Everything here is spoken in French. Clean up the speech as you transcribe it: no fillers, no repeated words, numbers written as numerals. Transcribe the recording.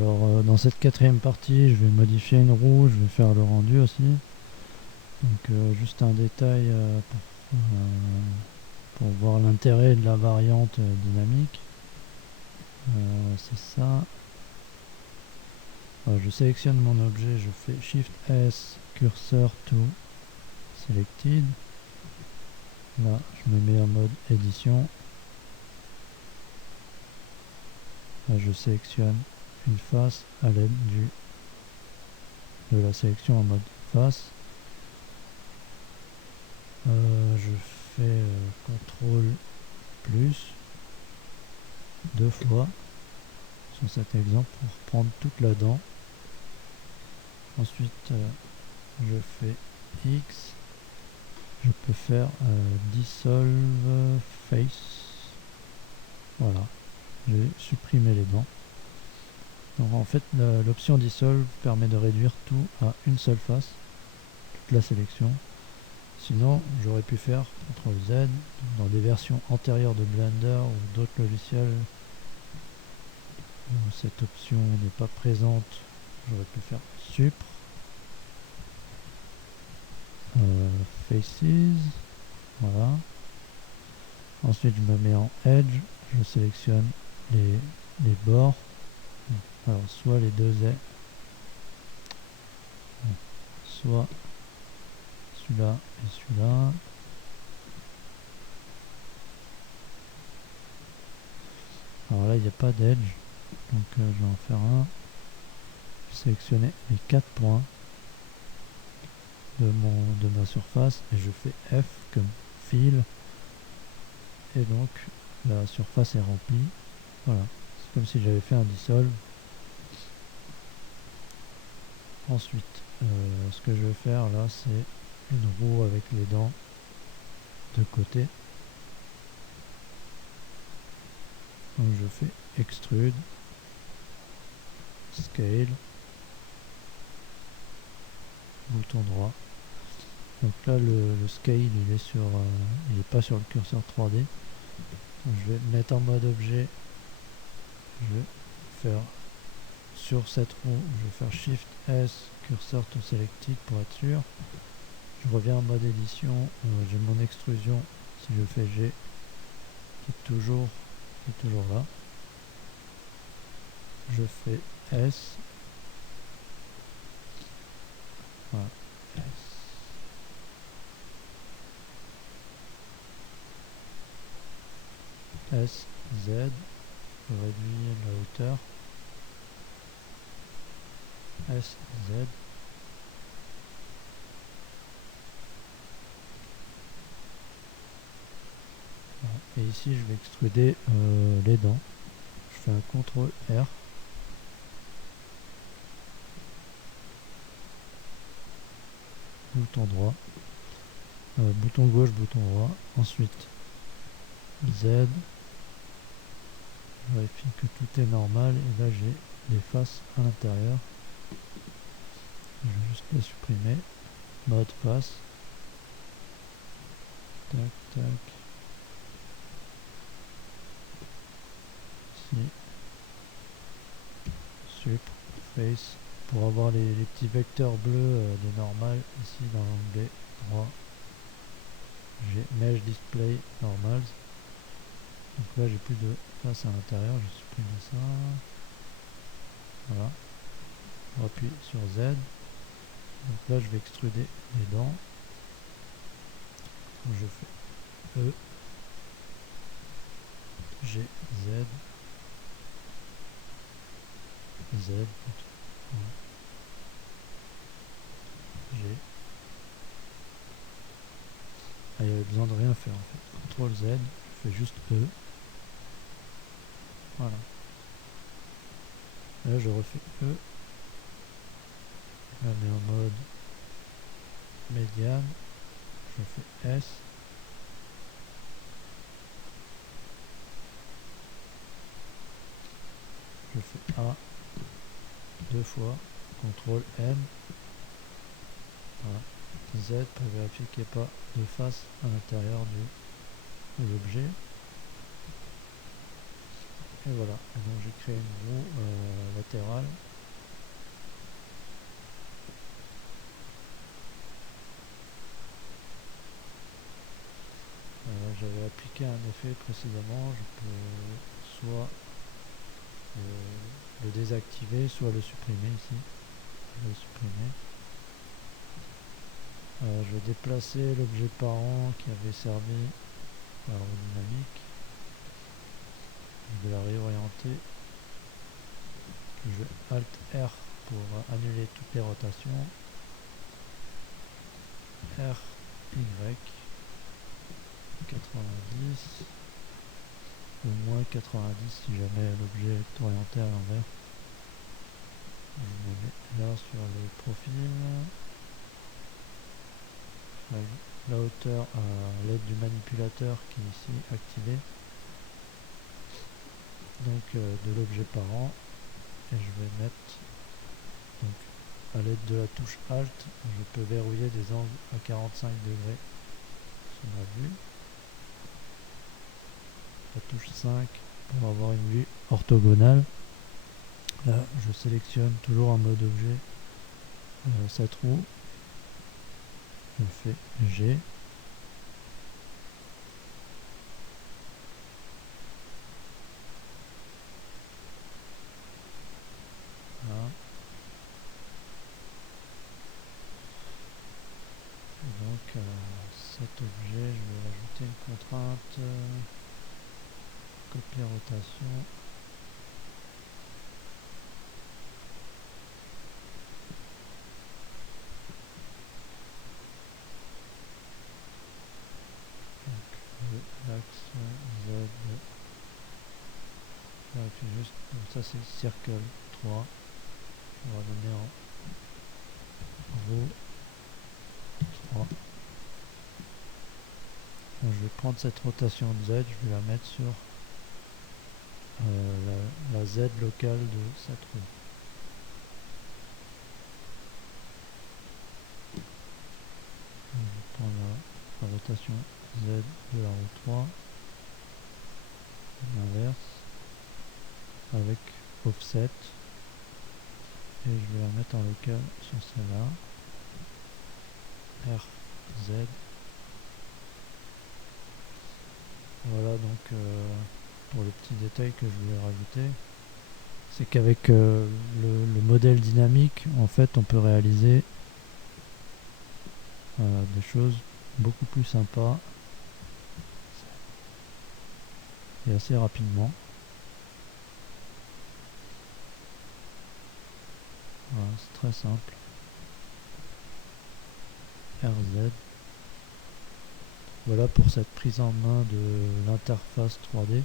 Alors dans cette quatrième partie, je vais modifier une roue, je vais faire le rendu aussi. Donc juste un détail pour voir l'intérêt de la variante dynamique. C'est ça. Alors, je sélectionne mon objet, je fais Shift S, Cursor to Selected. Là, je me mets en mode édition. Là, je sélectionne une face à l'aide de la sélection en mode face. Je fais CTRL plus 2 fois sur cet exemple pour prendre toute la dent. Ensuite, je fais X. Je peux faire Dissolve Face. Voilà, j'ai supprimé les dents. Donc en fait, l'option Dissolve permet de réduire tout à une seule face, toute la sélection. Sinon, j'aurais pu faire CTRL Z dans des versions antérieures de Blender ou d'autres logiciels où cette option n'est pas présente. J'aurais pu faire Supr, Faces, voilà. Ensuite, je me mets en Edge, je sélectionne les bords. Alors, soit les deux ailes, soit celui-là et celui-là. Alors là, il n'y a pas d'edge, donc je vais en faire un. Je vais sélectionner les 4 points de ma surface et je fais F comme fill. Et donc, la surface est remplie. Voilà, c'est comme si j'avais fait un dissolve. Ensuite, ce que je vais faire là, c'est une roue avec les dents de côté. Donc je fais extrude, scale, bouton droit. Donc là le scale il est pas sur le curseur 3D. Donc je vais mettre en mode objet, je vais faire sur cette roue, je vais faire Shift S, cursor to selected pour être sûr. Je reviens en mode édition, j'ai mon extrusion, si je fais G, qui est toujours là. Je fais S, voilà, S, Z, je réduis la hauteur, S, Z, voilà. Et ici je vais extruder les dents, je fais un CTRL R, bouton droit, bouton gauche, bouton droit, ensuite Z, je vérifie que tout est normal et là j'ai les faces à l'intérieur, je vais juste les supprimer, mode face, tac tac, ici, sup, face, pour avoir les petits vecteurs bleus de normal, ici dans l'onglet droit, j'ai Mesh Display Normals. Donc là j'ai plus de face à l'intérieur, je supprime ça. Voilà. On appuie sur Z. Donc là je vais extruder les dents. Donc je fais E, G, Z, Z, voilà. G. Ah, il y avait besoin de rien faire en fait. CTRL Z, je fais juste E. Voilà. Là je refais E. Je la mets en mode médiane. Je fais S. Je fais A 2 fois. CTRL M. Voilà. Z pour vérifier qu'il n'y ait pas de face à l'intérieur de l'objet. Et voilà. Donc j'ai créé une roue latéral. J'avais appliqué un effet précédemment, je peux soit le désactiver, soit le supprimer ici. Je vais le supprimer. Je vais déplacer l'objet parent qui avait servi à l'aérodynamique. Je vais la réorienter. Je vais Alt R pour annuler toutes les rotations. R, Y, 90, ou moins 90 si jamais l'objet est orienté à l'envers. Je me mets là sur le profil. La hauteur à l'aide du manipulateur qui est ici activé. Donc de l'objet parent. Et je vais mettre, donc à l'aide de la touche Alt, je peux verrouiller des angles à 45 degrés sur ma vue. La touche 5 pour avoir une vue orthogonale. Là, je sélectionne toujours en mode objet cette roue. Je fais G. Voilà. Et donc cet objet, je vais ajouter une contrainte. Copier rotation. L'axe Z, là, juste, donc ça c'est circle 3, on va donner en row 3. Donc je vais prendre cette rotation de Z, je vais la mettre sur la Z locale de cette roue. Donc je vais prendre la rotation Z de la roue 3, l'inverse, avec offset, et je vais la mettre en local sur celle-là, R, Z. Voilà donc pour le petit détail que je voulais rajouter, c'est qu'avec le modèle dynamique, en fait, on peut réaliser des choses beaucoup plus sympas et assez rapidement. Voilà, c'est très simple. RZ. Voilà pour cette prise en main de l'interface 3D.